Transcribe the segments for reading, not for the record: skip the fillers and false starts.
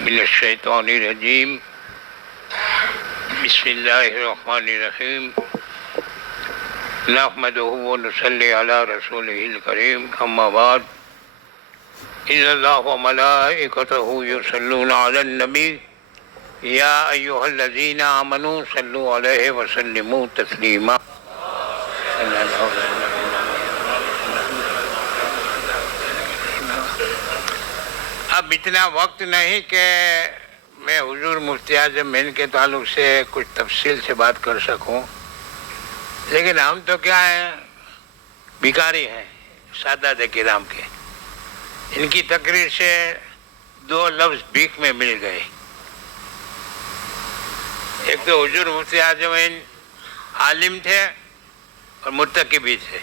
من الشیطان الرجیم بسم اللہ الرحمن الرحیم نحمدہ ونصلی علی رسولہ الکریم اما بعد ان اللہ وملائکتہ یصلون علی النبی یا ایہا الذین آمنوا صلوا علیہ وسلموا تسلیما. اب اتنا وقت نہیں کہ میں حضور مفتی اعظم ہند کے تعلق سے کچھ تفصیل سے بات کر سکوں، لیکن ہم تو کیا ہیں، بیکاری ہیں سادات کرام کے. ان کی تقریر سے دو لفظ بیک میں مل گئے. ایک تو حضور مفتی اعظم ہند عالم تھے اور متقی بھی تھے.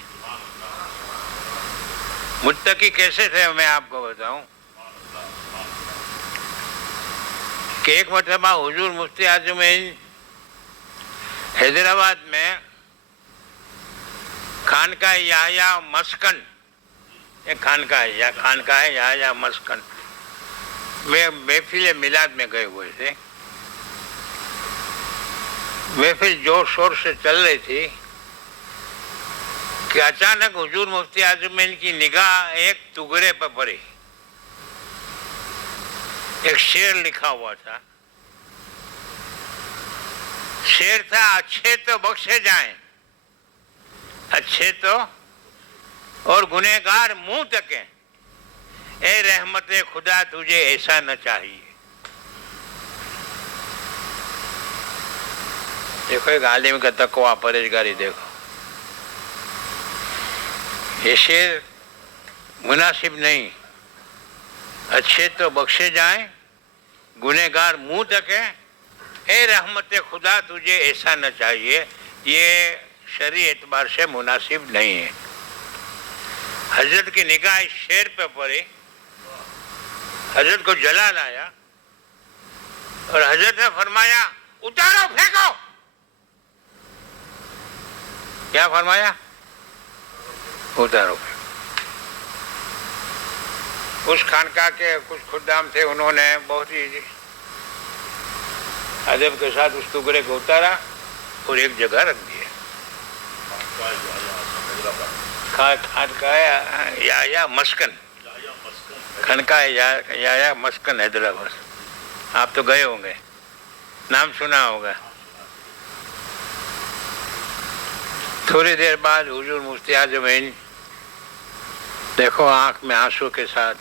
متقی کیسے تھے میں آپ کو بتاؤں کہ ایک مرتبہ حضور مفتی اعظم ہند حیدرآباد میں خانقاہ یحییٰ مسکن، ایک خانقاہ یحییٰ مسکن میں محفل میلاد میں گئے ہوئے تھے. محفل زور شور سے چل رہی تھی کہ اچانک حضور مفتی اعظم ہند کی نگاہ ایک تغرے پر پڑی. ایک شعر لکھا ہوا تھا. شعر تھا، اچھے تو بخشے جائیں، اچھے تو اور گنہگار منہ تکیں، اے رحمت خدا تجھے ایسا نہ چاہیے. دیکھو ایک عالم کا تقویٰ، پرہیزگاری دیکھو. یہ شعر مناسب نہیں. اچھے تو بخشے جائیں، گنہگار منہ تکیں، اے رحمت خدا تجھے ایسا نہ چاہیے. یہ شرعی اعتبار سے مناسب نہیں ہے. حضرت کی نگاہ اس شعر پہ پڑی، حضرت کو جلال آیا اور حضرت نے فرمایا اتارو پھینکو. کیا فرمایا؟ اتارو پھینکو. اس خانقاہ کے کچھ خدام تھے، انہوں نے بہت ہی ادب کے ساتھ اس ٹکڑے کو اتارا اور ایک جگہ رکھ دیا. خانقاہ یحییٰ مسکن، خانقاہ یحییٰ مسکن حیدرآباد. آپ تو گئے ہوں گے، نام سنا ہوگا. تھوڑی دیر بعد حضور مفتی اعظم ہند دیکھو آنکھ میں آنسو کے ساتھ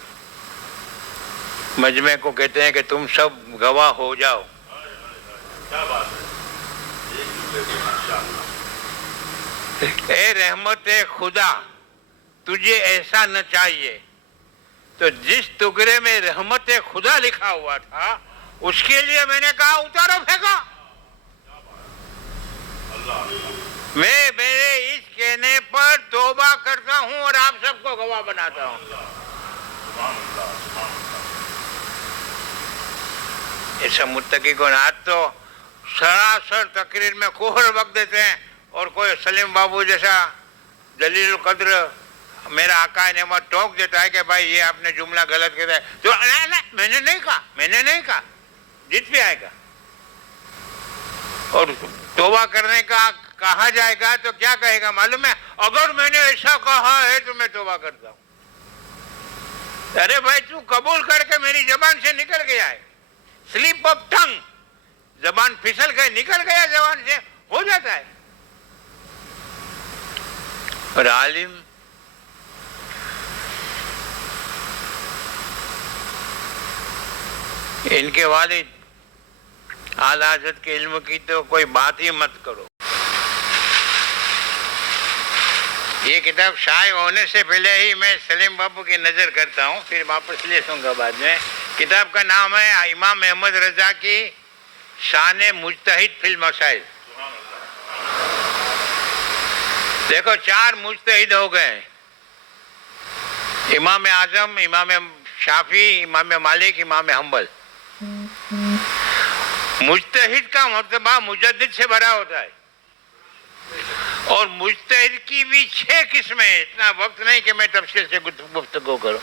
مجمع کو کہتے ہیں کہ تم سب گواہ ہو جاؤ. اے رحمت خدا تجھے ایسا نہ چاہیے. تو جس ٹکڑے میں رحمت خدا لکھا ہوا تھا اس کے لیے میں نے کہا اتارو پھینکو. میں میرے اس کہنے پر توبہ کرتا ہوں اور آپ سب کو گواہ بناتا ہوں. ایسا متقی کو آج تو سراسر تقریر میں کوہر وقت دیتے ہیں اور کوئی سلیم بابو جیسا جلیل القدر میرا آقا نعمت ٹوک دیتا ہے کہ بھائی یہ آپ نے جملہ غلط کہتا ہے تو میں نے نہیں کہا. جت بھی آئے گا اور توبہ کرنے کا کہا جائے گا تو کیا کہے گا معلوم ہے؟ اگر میں نے ایسا کہا ہے تو میں توبہ کرتا ہوں. ارے بھائی تو قبول کر کے میری زبان سے نکل گیا ہے. سلیپ آف ٹنگ، زبان پھسل گئی، نکل گیا زبان سے، ہو جاتا ہے. اور عالم ان کے والد اعلیٰ حضرت کے علم کی تو کوئی بات ہی مت کرو. یہ کتاب شائع ہونے سے پہلے ہی میں سلیم بابو کی نظر کرتا ہوں، پھر واپس لے سوں گا بعد میں. کتاب کا نام ہے امام احمد رضا کی شان مجتہد فی المسائل. دیکھو 4 مجتہد ہو گئے، امام اعظم، امام شافعی، امام مالک، امام حنبل. مجتہد کا مرتبہ مجدد سے بڑا ہوتا ہے اور مجتہد کی بھی 6 قسمیں. اتنا وقت نہیں کہ میں تفصیل سے گفتگو کروں.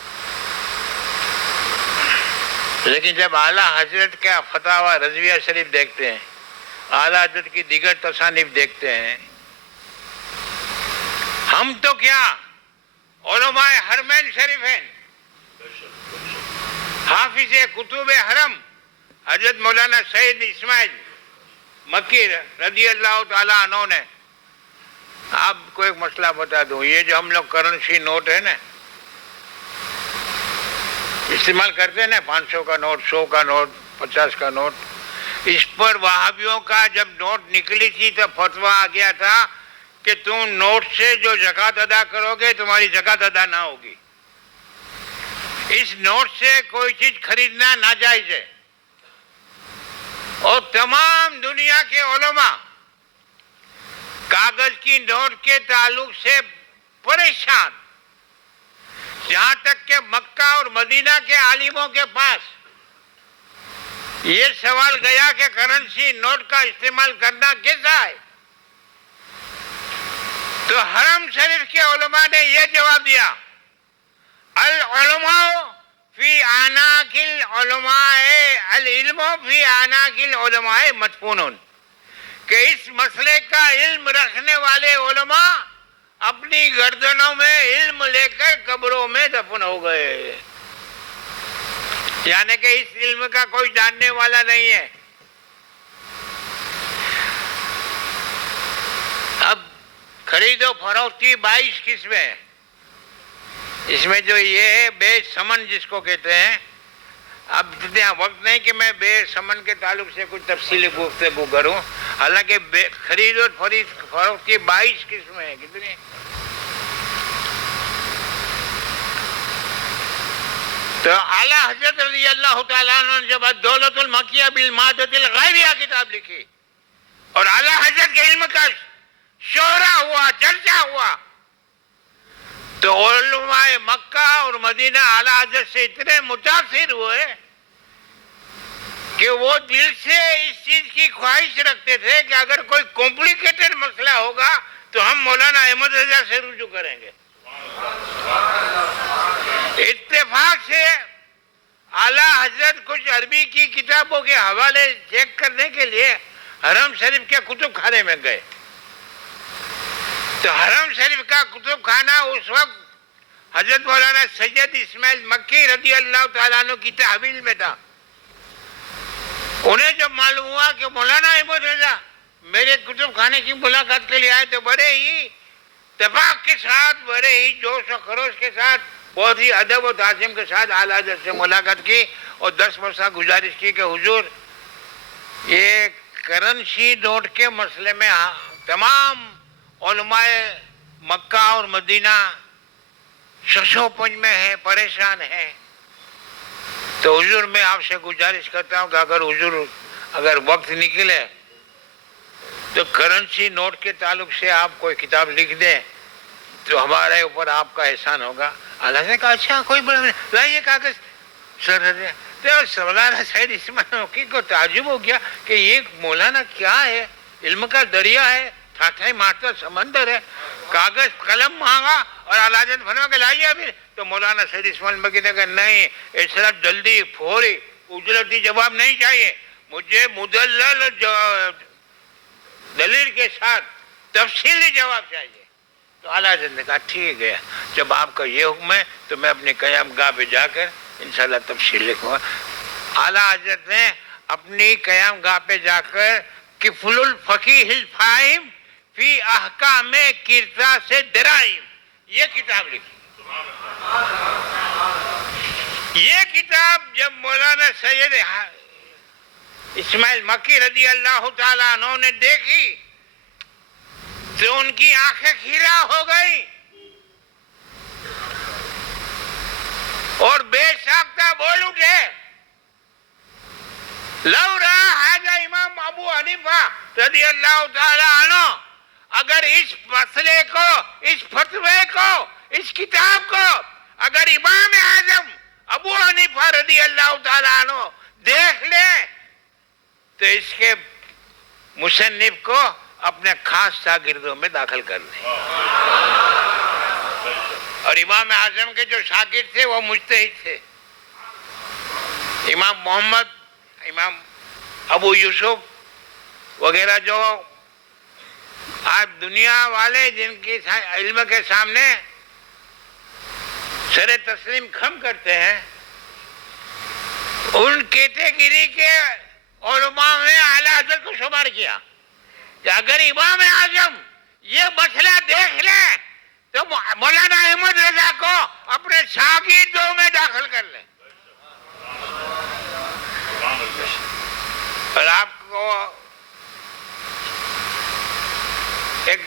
لیکن جب اعلیٰ حضرت کا فتاوی رضویہ شریف دیکھتے ہیں، اعلیٰ حضرت کی دیگر تصانیف دیکھتے ہیں، ہم تو کیا علماء حرمین شریفین، حافظ کتب حرم حضرت مولانا سید اسماعیل مکی رضی اللہ تعالیٰ عنہ نے، آپ کو ایک مسئلہ بتا دوں، یہ جو ہم لوگ کرنسی نوٹ ہے نا استعمال کرتے ہیں نا، 500 کا نوٹ، 100 کا نوٹ، 50 کا نوٹ، اس پر وہابیوں کا جب نوٹ نکلی تھی تو فتویٰ آ گیا تھا کہ تم نوٹ سے جو زکوٰۃ ادا کرو گے تمہاری زکوٰۃ ادا نہ ہوگی، اس نوٹ سے کوئی چیز خریدنا ناجائز ہے۔ اور تمام دنیا کے علماء کاغذ کی نوٹ کے تعلق سے پریشان، جہاں تک کہ مکہ اور مدینہ کے عالموں کے پاس یہ سوال گیا کہ کرنسی نوٹ کا استعمال کرنا کیسا ہے، تو حرم شریف کے علماء نے یہ جواب دیا، العلماء فی اعناق العلماء، العلم فی اعناق العلماء مدفون، کہ اس مسئلے کا علم رکھنے والے علماء اپنی گردنوں میں علم لے کر قبروں میں دفن ہو گئے، یعنی کہ اس علم کا کوئی جاننے والا نہیں ہے۔ اب خرید و فروخت کی 22 قسمیں، اس میں جو یہ ہے بے ثمن جس کو کہتے ہیں، اب اتنا وقت نہیں کہ میں بے ثمن کے تعلق سے کچھ تفصیلی گفتگو کروں، حالانکہ خرید و فروخت کی 22 قسمیں ہیں، کتنی؟ تو اعلیٰ حضرت رضی اللہ تعالیٰ عنہ نے جب دولت المکیہ بالمادۃ الغیبیہ کتاب لکھی اور اعلیٰ حضرت کے علم کا شہرہ ہوا، چرچا ہوا، تو علماء مکہ اور مدینہ اعلیٰ حضرت سے اتنے متاثر ہوئے کہ وہ دل سے اس چیز کی خواہش رکھتے تھے کہ اگر کوئی کمپلیکیٹڈ مسئلہ ہوگا تو ہم مولانا احمد رضا سے رجوع کریں گے۔ اتفاق سے اعلیٰ حضرت کچھ عربی کی کتابوں کے حوالے چیک کرنے کے لیے حرم شریف کے کتب خانے میں گئے، تو حرم شریف کا کتب خانہ اس وقت حضرت مولانا سید اسماعیل مکی رضی اللہ تعالیٰ عنہ کی تحویل میں تھا۔ انہیں جب معلوم ہوا کہ مولانا احمد رضا میرے کتب خانے کی ملاقات کے لیے آئے تو بڑے ہی اتفاق کے ساتھ، بڑے ہی جوش و خروش کے ساتھ، بہت ہی ادب و تعظیم کے ساتھ اعلیٰ حضرت سے ملاقات کی اور 10 مرتبہ گزارش کی کہ حضور یہ کرنسی نوٹ کے مسئلے میں تمام علماء مکہ اور مدینہ شش و پنج میں ہیں، پریشان ہیں، تو حضور میں آپ سے گزارش کرتا ہوں کہ اگر وقت نکلے تو کرنسی نوٹ کے تعلق سے آپ کوئی کتاب لکھ دیں تو ہمارے اوپر آپ کا احسان ہوگا۔ اللہ نے کہا اچھا کوئی بڑا نہیں، لائیے کاغذ سر تو مولانا سید اسماعیل مکی کو تعجب ہو گیا کہ یہ مولانا کیا ہے، علم کا دریا ہے، تھاٹھائی مارتا سمندر ہے، کاغذ قلم مانگا اور اعلیٰ حضرت فرمایا کہ لائیے ابھی، تو مولانا سید اسماعیل مکی نے کہا نہیں، ایسا جلدی فوری اجرتی جواب نہیں چاہیے، مجھے مدلل دلیل کے ساتھ تفصیلی جواب چاہیے۔ تو اعلیٰ حضرت نے کہا ٹھیک ہے، جب آپ کا یہ حکم ہے تو میں اپنے قیام گاہ پہ جا کر انشاءاللہ تفصیل لکھوں گا۔ اعلیٰ حضرت نے اپنی قیام گاہ پہ جا کر کفل الفقیہ الفاہم فی احکام کرتا سے درائم یہ کتاب لکھی۔ یہ کتاب جب مولانا سید اسماعیل مکی رضی اللہ تعالیٰ عنہ نے دیکھی تو ان کی آنکھیں کھیرا ہو گئی اور بے ساختہ بول اٹھے، لو رہا حاجہ امام ابو حنیفہ رضی اللہ تعالیٰ عنہ اگر اس مسئلے کو، اس فتوے کو، اس کتاب کو اگر امام اعظم ابو حنیفہ رضی اللہ تعالیٰ عنہ دیکھ لے تو اس کے مصنف کو اپنے خاص شاگردوں میں داخل کر لیں۔ اور امام اعظم کے جو شاگرد تھے وہ مجتہد تھے، امام محمد، امام ابو یوسف وغیرہ جو آج دنیا والے جن کی علم کے سامنے سر تسلیم خم کرتے ہیں، ان کیٹیگری کے علماء نے اعلیٰ حضرت کو شمار کیا کہ اگر امام اعظم یہ مسئلہ دیکھ لے تو مولانا احمد رضا کو اپنے شاگردوں میں داخل کر لیں۔ اور آپ کو ایک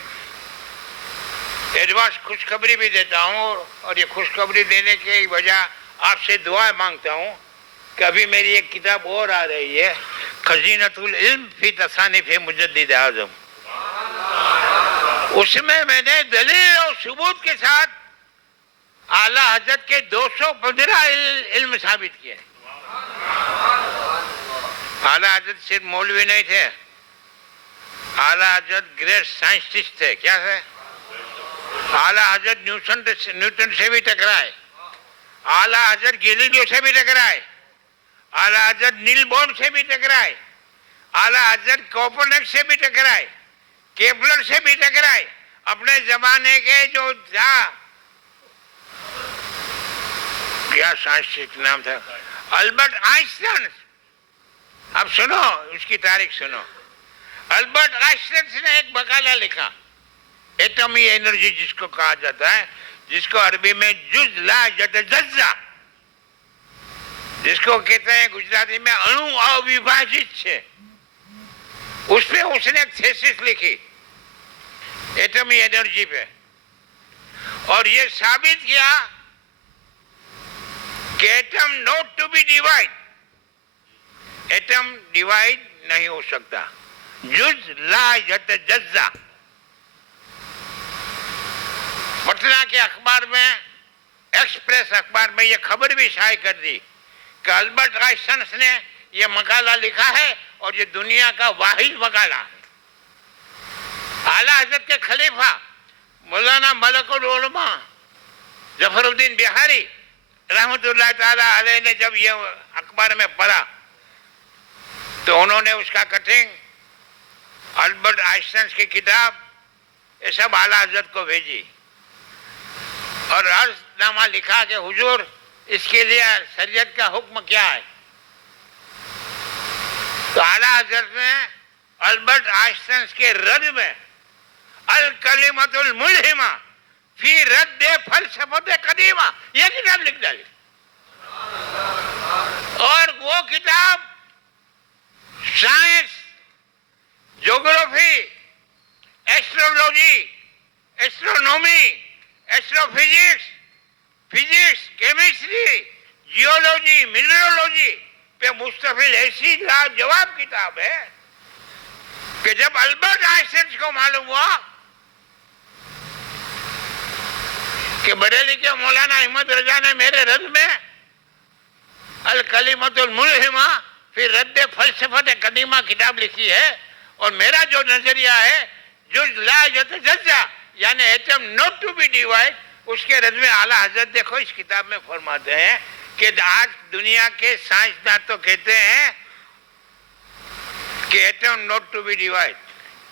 ایڈوانس خوشخبری بھی دیتا ہوں، اور یہ خوشخبری دینے کی وجہ آپ سے دعا مانگتا ہوں کہ ابھی میری ایک کتاب اور آ رہی ہے، خزینۃ العلم فی تصانیف مجدد اعظم۔ اس میں نے دلیل اور ثبوت کے ساتھ اعلیٰ حضرت کے 215 علم ثابت کیے۔ اعلیٰ حضرت صرف مولوی نہیں تھے، اعلیٰ حضرت گریٹ سائنٹسٹ تھے۔ کیا تھے؟ اعلیٰ حضرت نیوٹن سے بھی ٹکرائے، اعلیٰ حضرت گیلیلیو سے بھی ٹکرائے، اعلیٰ حضرت نیل بور سے بھی ٹکرائے، اعلیٰ حضرت کوپرنیکس سے بھی ٹکرائے، کیپلر سے بھی ٹکرائے۔ اپنے زمانے کے جو تھا، کیا سائنٹسٹ نام تھا، البرٹ آئنسٹائن۔ اب سنو، اس کی تاریخ سنو۔ البرٹ آئنسٹائن نے ایک مقالہ لکھا، ایٹمی انرجی جس کو کہا جاتا ہے، جس کو عربی میں جز لا یتجزا، جس کو کہتے ہیں گجراتی میں انو اویبھاجت ہے، اس پہ اس نے ایک تھیسس لکھی ایٹمی انرجی پہ، اور یہ ثابت کیا کہ atom not to be divide, atom divide نہیں ہو سکتا، جز لا یتجزا۔ پٹنہ کے اخبار میں، ایکسپریس اخبار میں یہ خبر بھی شائع کر دی کہ البرٹ آئنسٹائن نے یہ مقالہ لکھا ہے، اور یہ دنیا کا واحد مقالہ ہے۔ اعلیٰ حضرت کے خلیفہ مولانا ملک العلماء ظفر الدین بہاری رحمت اللہ تعالی علیہ نے جب یہ اخبار میں پڑھا تو انہوں نے اس کا کٹنگ البرٹ آئنسٹائن کی کتاب یہ سب اعلیٰ حضرت کو بھیجی، اور عرض نامہ لکھا کہ حضور اس کے لیے شریعت کا حکم کیا ہے؟ تو اعلیٰ حضرت نے البرٹ آئنسٹائن کے رد میں الکلمۃ الملہمہ فی رد فلسفۃ قدیمہ یہ کتاب لکھ ڈالی، اور وہ کتاب سائنس، جغرافی، astrology, astronomy, astrophysics, chemistry, geology, mineralogy پہ مشتمل ایسی لاجواب کتاب ہے کہ جب البرٹ آئنسٹائن کو معلوم ہوا کہ بریلی کے مولانا احمد رضا نے میرے رد میں الکلمۃ الملہمہ فی رد فلسفۃ قدیمہ کتاب لکھی ہے، اور میرا جو نظریہ ہے جز لا یتجزا یعنی atom not to be divide, اس کے رد میں اعلیٰ حضرت دیکھو اس کتاب میں فرماتے ہیں کہ آج دنیا کے سائنسداں تو کہتے ہیں کہ atom not to be divide,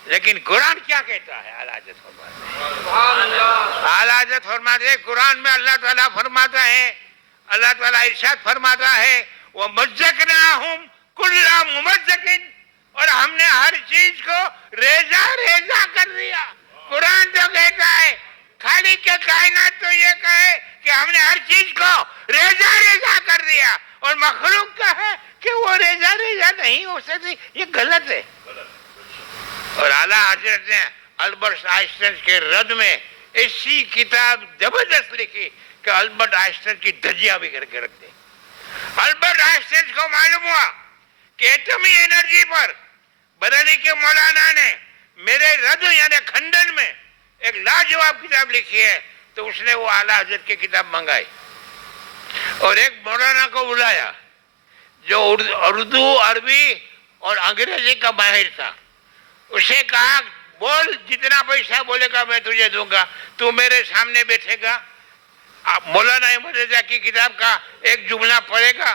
لیکن قرآن کیا کہتا ہے؟ اعلیٰ حضرت فرماتے ہیں، اعلیٰ حضرت فرماتے ہیں قرآن میں اللہ تعالیٰ فرماتا ہے، اللہ تعالیٰ ارشاد فرماتا ہے وَمَزَّقْنَاهُمْ كُلَّ مُمَزَّقٍ، اور ہم نے ہر چیز کو ریزہ ریزہ کر دیا۔ قرآن تو کہتا ہے، خالق کے کائنات تو یہ کہے کہ ہم نے ہر چیز کو ریزہ ریزہ کر دیا، اور مخلوق کا ہے کہ وہ ریزہ ریزہ نہیں ہو سکتی، یہ غلط ہے۔ اور اعلیٰ حضرت نے البرٹ آئنسٹائن کے رد میں ایسی کتاب زبردست لکھی کہ البرٹ آئنسٹائن کی دھجیاں بھی کر کے رکھ دی۔ البرٹ آئنسٹائن کو معلوم ہوا کہ ایٹمی انرجی پر بریلی کے مولانا نے میرے رد یعنی کھنڈن میں ایک لاجواب کتاب لکھی ہے، تو اس نے وہ اعلیٰ حضرت کی کتاب منگائی اور ایک مولانا کو بلایا جو اردو، عربی اور انگریزی کا ماہر تھا۔ اسے کہا بول، جتنا پیسہ بولے گا میں تجھے دوں گا، تو میرے سامنے بیٹھے گا، مولانا احمد رضا کی کتاب کا ایک جملہ پڑھے گا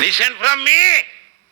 Listen from me,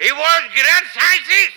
he was great scientist।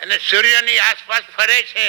અને સૂર્યની આસપાસ ફરે છે,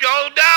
14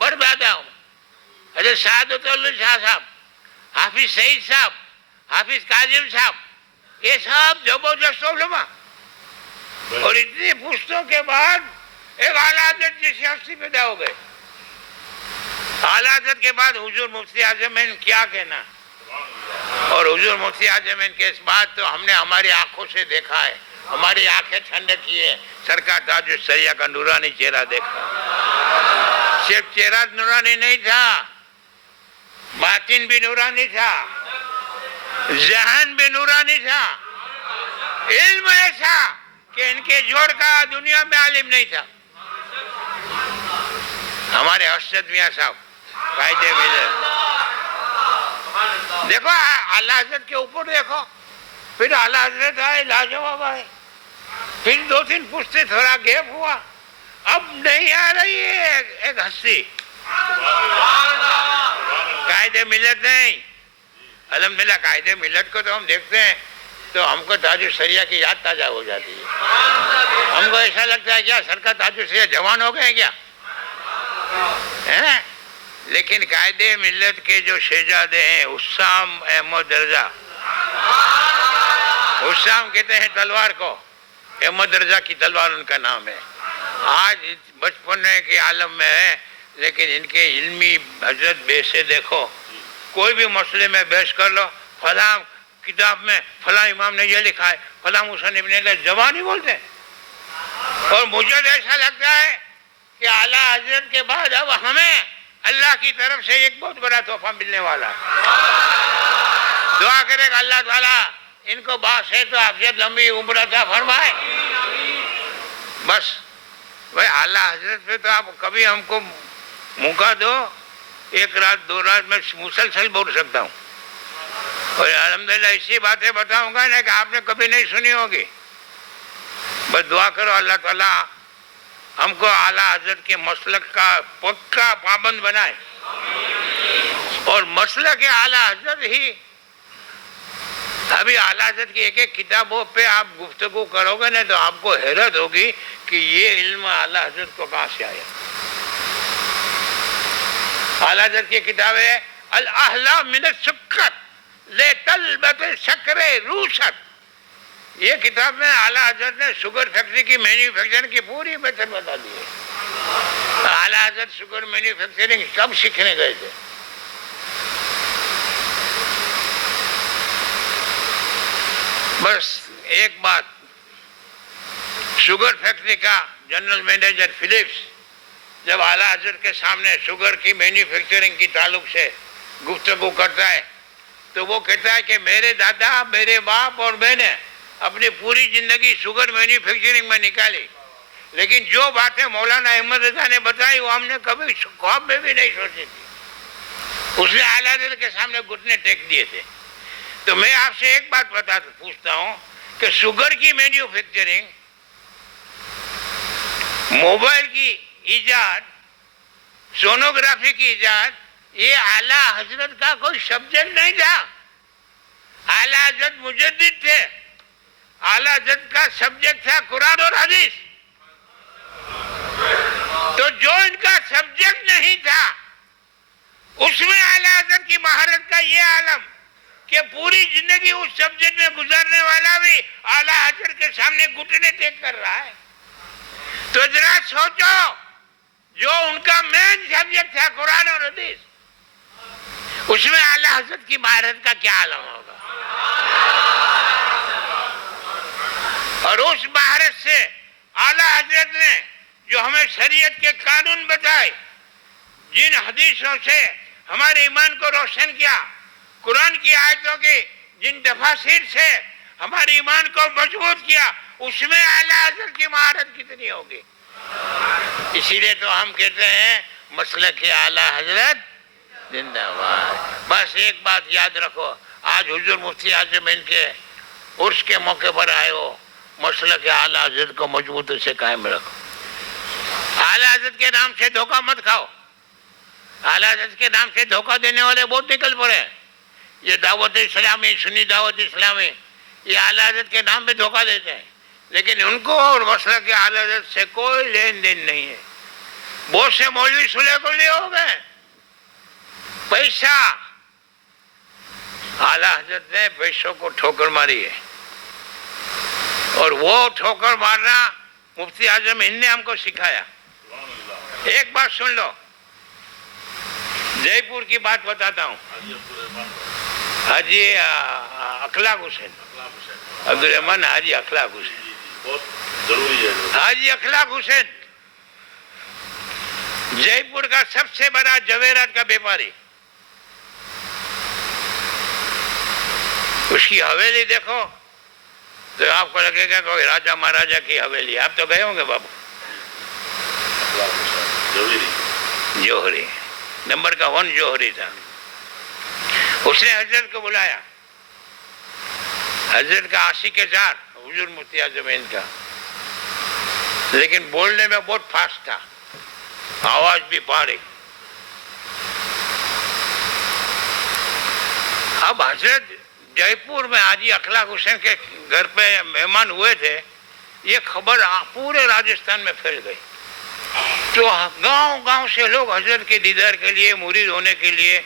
بربادا ہوں. حضرت سعادت اللہ شاہ صاحب, حافظ سعید صاحب, حافظ کاظم صاحب, یہ سب زبردست علماء, اور اتنی پشتوں کے بعد ایک اعلیٰ حضرت جیسی ہستی پیدا ہو گئے. اعلیٰ حضرت کے بعد حضور مفتی اعظم ہیں, کیا کہنا. اور حضور مفتی اعظم ہیں کے اس بات تو ہم نے ہماری آنکھوں سے دیکھا ہے, ہماری آنکھیں ٹھنڈک کی ہے. سرکار تاج الشریعہ کا نورانی چہرہ دیکھا. صرف چہرہ نورانی نہیں تھا, باطن بھی نورانی تھا, ذہن بھی نورانی تھا, علم ایسا کہ ان کے جوڑ کا دنیا میں عالم نہیں تھا. ہمارے ارشد میاں صاحب قائد ملت, دیکھو اعلیٰ حضرت کے اوپر دیکھو, پھر اعلیٰ حضرت آئے, لاجواب آئے, پھر 2-3 پشتے تھوڑا گیپ ہوا, اب نہیں آ رہی ہے ایک ہستی. قائد ملت نہیں, الحمدللہ قائد ملت کو تو ہم دیکھتے ہیں تو ہم کو تاج الشریعہ کی یاد تازہ ہو جاتی ہے. ہم کو ایسا لگتا ہے کیا سرکار تاج الشریعہ جوان ہو گئے کیا, لیکن قائد ملت کے جو شہزادے ہیں حسام احمد رضا, حسام کہتے ہیں تلوار کو, احمد رضا کی تلوار ان کا نام ہے. آج بچپن کے عالم میں ہے, لیکن ان کے علمی حضرت بے سے دیکھو, کوئی بھی مسئلے میں بحث کر لو, فلاں کتاب میں فلاں امام نے یہ لکھا ہے, فلاں مصنف نے زبان ہی بولتے ہیں. اور مجھے ایسا لگتا ہے کہ اعلیٰ حضرت کے بعد اب ہمیں اللہ کی طرف سے ایک بہت بڑا تحفہ ملنے والا ہے. دعا کرے گا اللہ تعالیٰ ان کو صحت و عافیت لمبی عمر عطا فرمائے. بس بھائی اعلیٰ حضرت پہ تو آپ کبھی ہم کو موقع دو, 1 رات 2 رات میں مسلسل بول سکتا ہوں, اور الحمدللہ اسی باتیں بتاؤں گا نا کہ آپ نے کبھی نہیں سنی ہوگی. بس دعا کرو اللہ تعالیٰ ہم کو اعلیٰ حضرت کے مسلک کا پکا پابند بنائے, اور مسلک اعلیٰ حضرت ہی. ابھی اعلیٰ حضرت کی ایک کتابوں پہ آپ گفتگو کرو گے نا تو آپ کو حیرت ہوگی کہ یہ علم اعلیٰ حضرت کو کہاں سے آیا. اعلیٰ حضرت کی کتاب ہے الاحلا من السکر لطلبۃ شکر روشت. یہ کتاب میں اعلیٰ حضرت نے شوگر فیکٹری کی مینوفیکچرنگ کی پوری میتھڈ بتا دی ہے. اعلیٰ حضرت شوگر مینوفیکچرنگ کب سیکھنے گئے تھے؟ بس ایک بات, شوگر فیکٹری کا جنرل مینیجر فلپس جب اعلیٰ حضرت کے سامنے شوگر کی مینوفیکچرنگ کی تعلق سے گفتگو کرتا ہے تو وہ کہتا ہے کہ میرے دادا, میرے باپ اور میں نے اپنی پوری زندگی شوگر مینوفیکچرنگ میں نکالی, لیکن جو باتیں مولانا احمد رضا نے بتائی وہ ہم نے کبھی خواب میں بھی نہیں سوچی تھی. اس نے اعلیٰ حضرت کے سامنے گھٹنے ٹیک دیے تھے. تو میں آپ سے ایک بات پوچھتا ہوں کہ شوگر کی مینوفیکچرنگ, موبائل کی ایجاد, سونوگرافی کی ایجاد, یہ اعلیٰ حضرت کا کوئی سبجیکٹ نہیں تھا. اعلیٰ حضرت مجدد تھے, اعلیٰ حضرت کا سبجیکٹ تھا قرآن اور حدیث. تو جو ان کا سبجیکٹ نہیں تھا اس میں اعلیٰ حضرت کی مہارت کا یہ عالم کہ پوری زندگی اس سبجیکٹ میں گزارنے والا بھی اعلیٰ حضرت کے سامنے گھٹنے ٹیک کر رہا ہے. تو ذرا سوچو, جو ان کا مین سبجیکٹ تھا قرآن اور حدیث, اس میں اعلیٰ حضرت کی مہارت کا کیا عالم ہوگا. اور اس مہارت سے اعلیٰ حضرت نے جو ہمیں شریعت کے قانون بتائے, جن حدیثوں سے ہمارے ایمان کو روشن کیا, قرآن کی آیتوں کی جن تفاسیر سے ہمارے ایمان کو مضبوط کیا, اس میں اعلیٰ حضرت کی مہارت کتنی ہوگی. اسی لیے تو ہم کہتے ہیں مسلک اعلیٰ حضرت زندہ باد. بس ایک بات یاد رکھو, آج حضور مفتی اعظم ان کے عرس کے موقع پر آئے ہو, مسلک اعلیٰ حضرت کو مضبوط سے قائم رکھو. اعلیٰ حضرت کے نام سے دھوکہ مت کھاؤ. اعلیٰ حضرت کے نام سے دھوکہ دینے والے بہت نکل پڑے ہیں. یہ دعوت اسلامی, سنی دعوت اسلامی, یہ اعلیٰ حضرت کے نام پہ دھوکہ دیتے ہیں, لیکن ان کو اور مسلک اعلیٰ حضرت سے کوئی لین دین نہیں ہے. بہت سے مولوی صلح کو لیے ہو گئے. پیسہ، اعلیٰ حضرت نے پیسوں کو ٹھوکر ماری ہے، اور وہ ٹھوکر مارنا مفتی اعظم ہند نے ہم کو سکھایا. ایک بات سن لو، جے پور کی بات بتاتا ہوں. حاجی اخلاق حسین، عبدالرحمان حاجی اخلاق حسین، حاجی اخلاق حسین جے پور کا سب سے بڑا جواہرات کا بیپاری. اس کی حویلی دیکھو تو آپ کو لگے گا کوئی راجہ مہاراجہ کی حویلی. آپ تو گئے ہوں گے بابو. جوہری نمبر کا 1 جوہری تھا. اس نے حضرت کو بلایا، حضرت کا عاشق ذات حضور مفتی اعظم ہند کا، لیکن بولنے میں بہت فاسٹ تھا، آواز بھی باریک. اب حضرت جے پور میں حاجی اخلاق حسین کے گھر پہ مہمان ہوئے تھے. یہ خبر پورے راجستھان میں پھیل گئی، تو گاؤں گاؤں سے لوگ حضرت کے دیدار کے لیے، مرید ہونے کے لیے،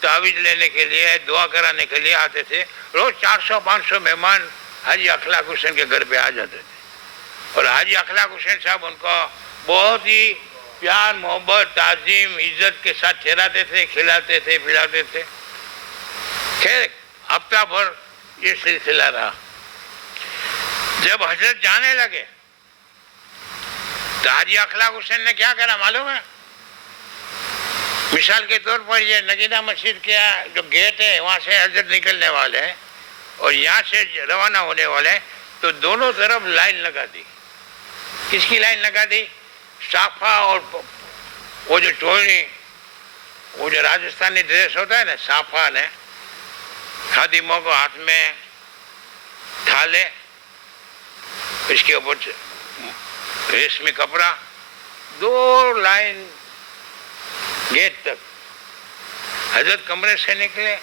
تعویذ لینے کے لیے، دعا کرانے کے لیے آتے تھے. روز 400-500 مہمان حاجی اخلاق حسین کے گھر پہ آ جاتے تھے، اور حاجی اخلاق حسین صاحب ان کو بہت ہی پیار، محبت، تعظیم، عزت کے ساتھ ٹھہراتے تھے، کھلاتے تھے، پلاتے تھے. خیر ہفتہ بھر یہ سلسلہ رہا. جب حضرت جانے لگے تو حاجی اخلاق حسین نے کیا کرا معلوم ہے؟ مثال کے طور پر یہ نگینہ مسجد کے جو گیٹ ہے وہاں سے حضرت نکلنے والے ہیں اور یہاں سے روانہ ہونے والے ہیں، تو دونوں طرف لائن لگا دی. کس کی لائن لگا دی؟ صافہ اور وہ جو ٹولی، وہ جو راجستھانی ڈریس ہوتا ہے نا، صافہ نے خادموں کو ہاتھ میں تھالے، اس کے اوپر ریشمی کپڑا، 2 لائن گیٹ تک. حضرت کمرے سے نکلے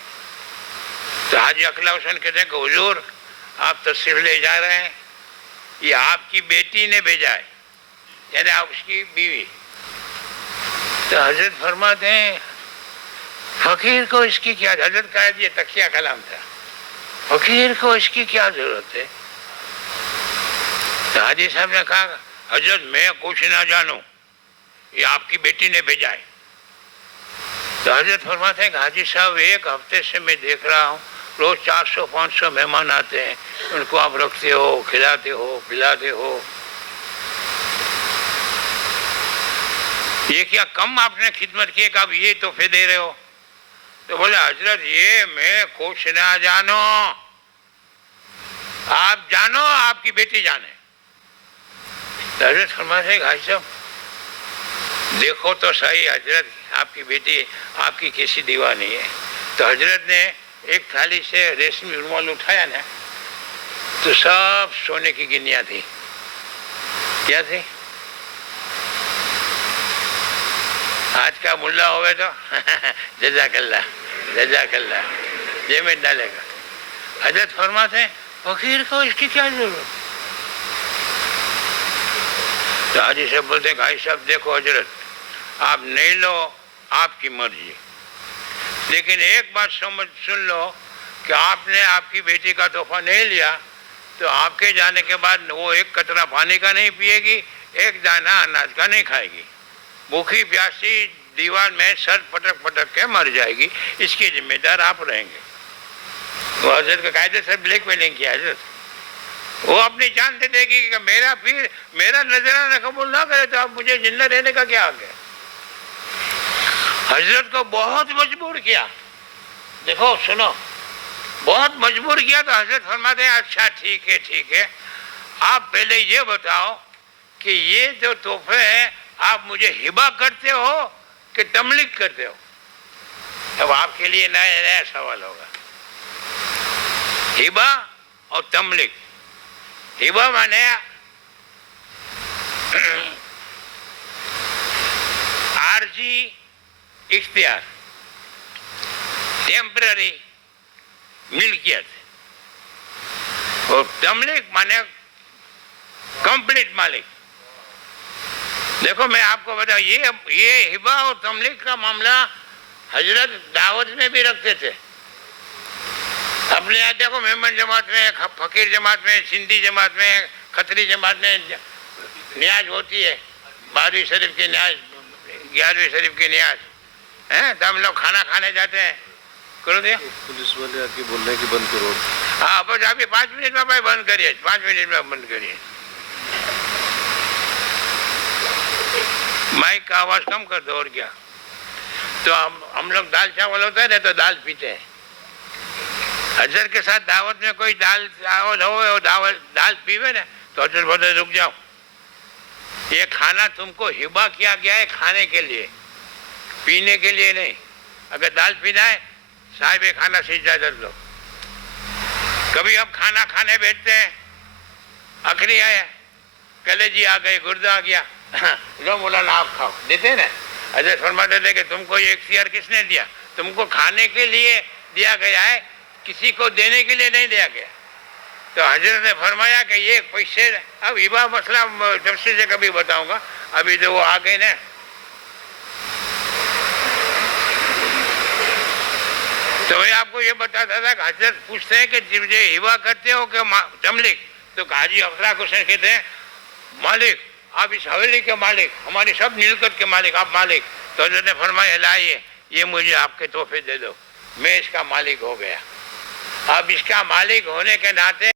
تو حاجی اخلاق حسین کہتے ہیں کہ حضور آپ تشریف لے جا رہے ہیں، یہ آپ کی بیٹی نے بھیجا ہے، یعنی آپ اس کی بیوی. تو حضرت فرماتے ہیں فقیر کو اس کی کیا، حضرت کا یہ تقیہ کلام تھا، فقیر کو اس کی کیا ضرورت ہے؟ تو حاجی صاحب نے کہا حضرت میں کچھ نہ جانوں، یہ آپ کی بیٹی نے بھیجا ہے. تو حضرت فرماتے ہیں کہ حاجی صاحب 1 ہفتے سے میں دیکھ رہا ہوں روز 400-500 مہمان آتے ہیں، ان کو آپ رکھتے ہو، کھلاتے ہو، پلاتے ہو، یہ کیا کم آپ نے خدمت کی کہ آپ یہ تحفے دے رہے ہو؟ تو بولے حضرت یہ میں کچھ نہ جانو، آپ جانو، آپ کی بیٹی جانے. تو حضرت فرماتے ہیں کہ حاجی صاحب دیکھو تو صحیح، حضرت آپ کی بیٹی آپ کی کیسی دیوانی ہے. تو حضرت نے ایک تھالی سے ریشمی رومال اٹھایا نا، تو سب سونے کی گنیاں تھی. کیا تھی؟ آج کا ملا ہوئے تو جزاک اللہ جزاک اللہ یہ میں ڈالے گا. حضرت فرماتے ہیں فقیر کو اس کی کیا ضرورت؟ تو حاجی صاحب بولتے ہیں کہ حاجی صاحب دیکھو حضرت آپ نہیں لو، آپ کی مرضی، لیکن ایک بات سن لو کہ آپ نے آپ کی بیٹی کا تحفہ نہیں لیا تو آپ کے جانے کے بعد وہ 1 قطرہ پانی کا نہیں پیے گی، 1 دانہ اناج کا نہیں کھائے گی، بھوکی پیاسی دیوان میں سر پٹک پٹک کے مر جائے گی. اس کی ذمہ دار آپ رہیں گے. وہ حضرت کا قاعدے سے بلیک میلنگ کیا حضرت، وہ اپنی جان دے دے گی کہ میرا پیر میرا نذرانہ قبول نہ کرے تو آپ مجھے زندہ رہنے کا کیا حق ہے. حضرت کو بہت مجبور کیا، دیکھو سنو، بہت مجبور کیا. تو حضرت فرماتے ہیں اچھا ٹھیک ہے، آپ پہلے یہ بتاؤ کہ یہ جو تحفے ہیں آپ مجھے ہبہ کرتے ہو کہ تملیک کرتے ہو؟ اب آپ کے لیے نیا سوال ہوگا، ہبہ اور تملیک. ہبہ مانے عارضی اختیار، ٹیمپرری ملکیت، اور تملیک مانے کمپلیٹ مالک. دیکھو میں آپ کو بتاؤں، یہ ہبہ اور تملیغ کا معاملہ حضرت دعوت میں بھی رکھتے تھے. اپنے یہاں دیکھو مہمان جماعت میں، فقیر جماعت میں، سندھی جماعت میں، کھتری جماعت میں نیاز ہوتی ہے. 12ویں شریف کی نیاز، 11ویں شریف کی نیاز ہے تو ہم لوگ کھانا کھانے جاتے ہیں. کرو دیا پولیس والے آ کے بول رہے ہیں کہ بند کرو. ہاں بس ابھی 5 منٹ میں بھائی بند کریے، 5 منٹ میں بند کریے. مائک کا آواز کم کر دو. اور کیا تو ہم لوگ دال چاول ہوتا ہے نا تو دال پیتے ہیں. حضرت کے ساتھ دعوت میں کوئی دال چاول ہو، دال پیوے نا تو حضرت بولتے رک جاؤ، یہ کھانا تم کو ہبہ کیا گیا ہے کھانے کے لیے، پینے کے لیے نہیں. اگر دال پینا ہے صاحب کھانا سے اجازت لو. کبھی ہم کھانا کھانے بیٹھتے ہیں، اخری آیا کلیجی آ گئی، گردہ آ گیا، لو مولانا آپ کھاؤ، دیتے نا. حضرت فرماتے تھے کہ تم کو یہ اختیار کس نے دیا؟ تم کو کھانے کے لیے دیا گیا ہے، کسی کو دینے کے لیے نہیں دیا گیا. تو حضرت نے فرمایا کہ یہ پیسے، اب ہبہ مسئلہ تفصیل سے کبھی بتاؤں گا، ابھی تو وہ آ گئے نا. تو میں آپ کو یہ بتاتا تھا کہ حضرت پوچھتے ہیں کہ مجھے ہبہ کرتے ہو کہ تملیغ؟ تو حاجی افلاک حسین کہتے ہیں مالک، آپ اس حویلی کے مالک، ہماری سب ملکت کے مالک، آپ مالک. تو حضرت نے فرمایا لائیے یہ مجھے آپ کے تحفے دے دو، میں اس کا مالک ہو گیا. اب اس کا مالک ہونے کے ناطے